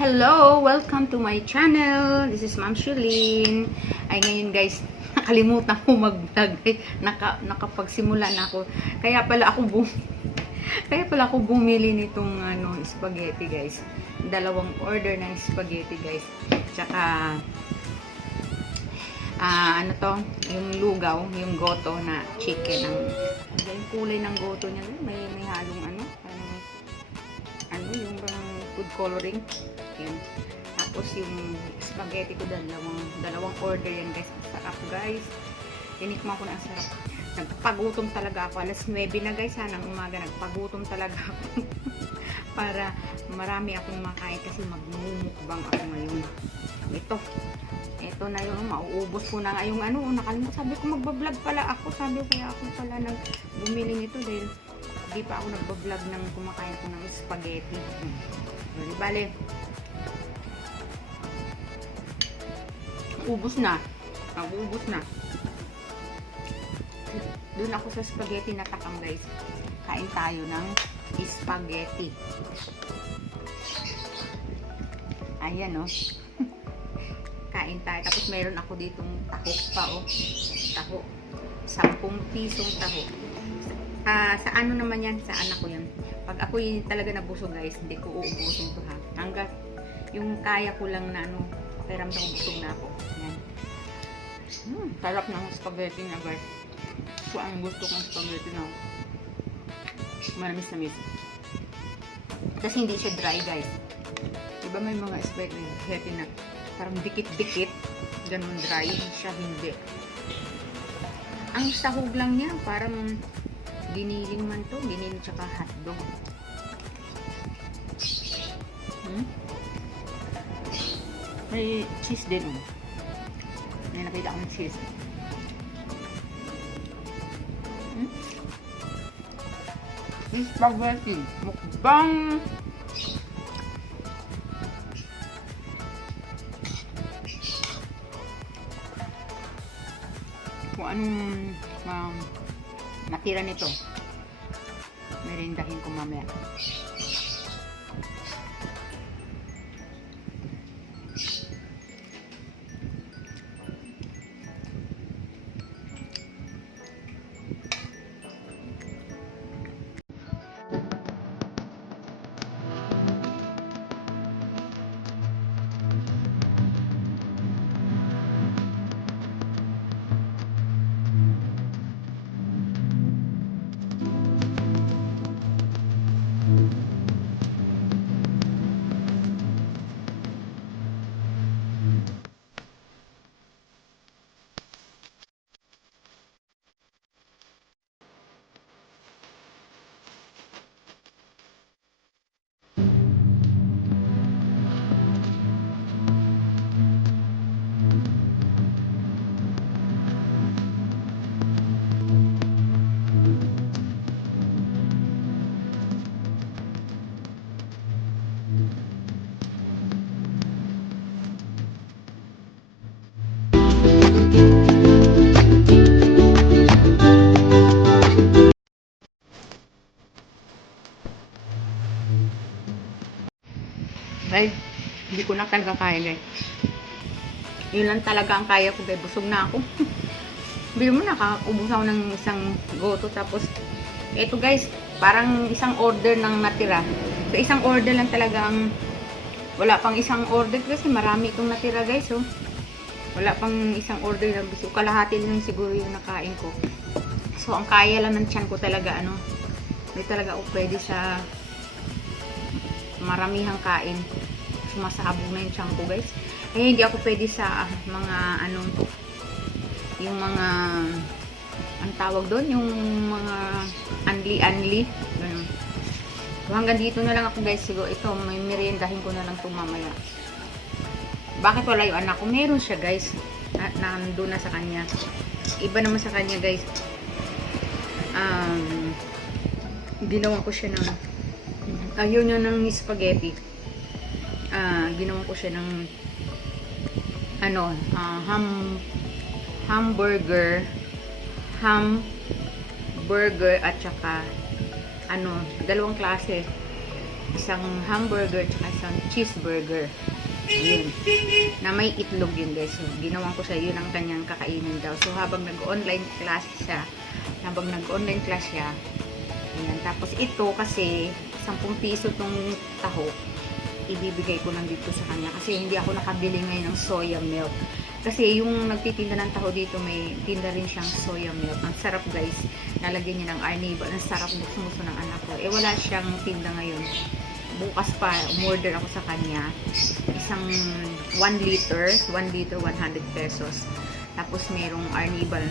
Hello! Welcome to my channel. This is Ma'am Shirlene. Ay ngayon guys, nakalimutan ko mag-vlog. Nakapagsimula na ako. Kaya pala ako bumili nitong spaghetti guys. Dalawang order ng spaghetti guys. Tsaka yung lugaw, yung goto na chicken. Yung kulay ng goto niya, may halong yung food coloring. Yan. Tapos yung spaghetti ko, dalawang order yan guys. Sarap guys. Tinikman ko na ang sarap. Nagpagutom talaga ako. Alas 9 na guys ng umaga. Nagpagutom talaga ako. Para marami akong makain kasi magmumukbang ako ngayon. Ito na yung mauubos ko na nga yung nakalimutan. Sabi ko magbablog pala ako. Sabi ko kaya ako pala bumili nito dahil di pa ako nagbablog ng kumakain ko ng spaghetti. Di bale. Ubus na. Doon ako sa spaghetti natakam guys. Kain tayo ng spaghetti. Ayan Kain tayo. Tapos meron ako ditong taho pa Taho. 10 pisong taho. Sa ano naman yan? Sa anak ko yan. Pag ako talaga nabusog guys, hindi ko uubusin to ha. Hanggat yung kaya ko lang na pakiramdam ko busog na ako. Yan. Sarap ng spaghetti na guys. So ang gusto kong spaghetti na manamis-namis. Kasi hindi siya dry guys. Diba may mga spaghetti na parang dikit-dikit. Ganun dry. Siya hindi. Ang sahog lang niya parang giniling man to. Giniling tsaka hotdog. May cheese din May nakita akong cheese. May spaghetti. Mukbang! Kung anong natira nito, merindahin ko mamaya. Guys, hindi ko na talaga kaya guys. Yun lang talaga ang kaya ko guys. Busog na ako. Bili mo nakakubos ako ng isang goto. Tapos, eto guys, parang isang order ng natira. So, isang order lang talaga ang wala pang isang order kasi marami itong natira guys. Wala pang isang order lang. So, kalahati lang siguro yung nakain ko. So, ang kaya lang ng tiyan ko talaga hindi talaga ako pwede sa maramihang kain. Sumasabog na yung tiyan ko guys. Kaya hindi ako pwede sa mga yung mga ang tawag doon, yung mga anli-anli. So, hanggang dito na lang ako guys. Siguro ito, may meriendahin ko na lang ito mamaya. Bakit wala yung anak ko? Meron siya guys. Nandun na sa kanya. Iba naman sa kanya guys. Ginawa ko siya ng ayaw niya ng spaghetti. Ginawa ko siya ng hamburger at saka dalawang klase isang hamburger, at isang cheeseburger. Ayun. Na may itlog yun guys. So, ginawan ko siya, yun ang kanyang kakainin daw. So, habang nag-online class siya, ayan. Tapos ito kasi, 10 piso tong taho, ibibigay ko lang dito sa kanya. Kasi hindi ako nakabili ngayon ng soya milk. Kasi yung nagtitinda ng taho dito, may tinda rin siyang soya milk. Ang sarap guys. Nalagyan niya ng arnibal. Ang sarap bukmuso ng anak ko. Wala siyang tinda ngayon. Bukas pa, umorder ako sa kanya. Isang 1 liter, 100 pesos. Tapos merong arnibal.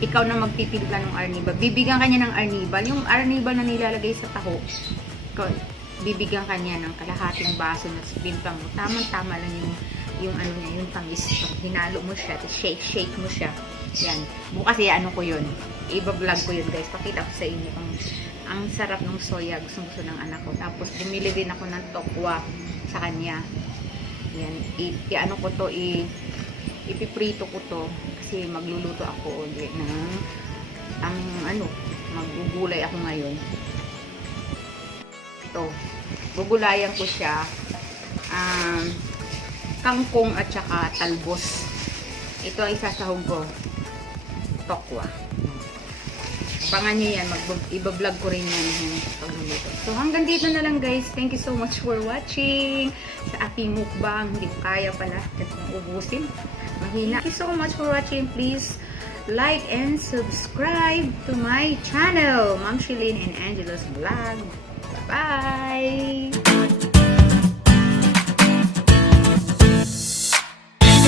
Ikaw na magtitimpla ng arnibal. Bibigyan kanya ng arnibal. Yung arnibal na nilalagay sa taho, bibigyan kanya ng kalahating baso na timpla mo. Tamang-tama lang yung ano niya, yung tamis. Hinalo mo siya, shake mo siya. Yan. Bukas ano ko yun. Iba-vlog ko yun guys. Pakita ko sa inyo ang sarap ng soya. Gusto ng anak ko. Tapos bumili din ako ng tokwa sa kanya. Yan. Ano ko to, ipiprito ko to. Kasi magluluto ako ulit ng maggugulay ako ngayon. Ito. Gugulayan ko siya. Kangkong at saka talbos. Ito ay sasahog ko. Tokwa. Abangan nyo yan. Iba-vlog ko rin yan yung pagluluto. So hanggang dito na lang guys. Thank you so much for watching. Sa aking mukbang. Hindi ko kaya pala. Kung ubusin. Mahina. Thank you so much for watching. Please like and subscribe to my channel. Ma'am Shelene and Angelo's Vlog. Bye-bye!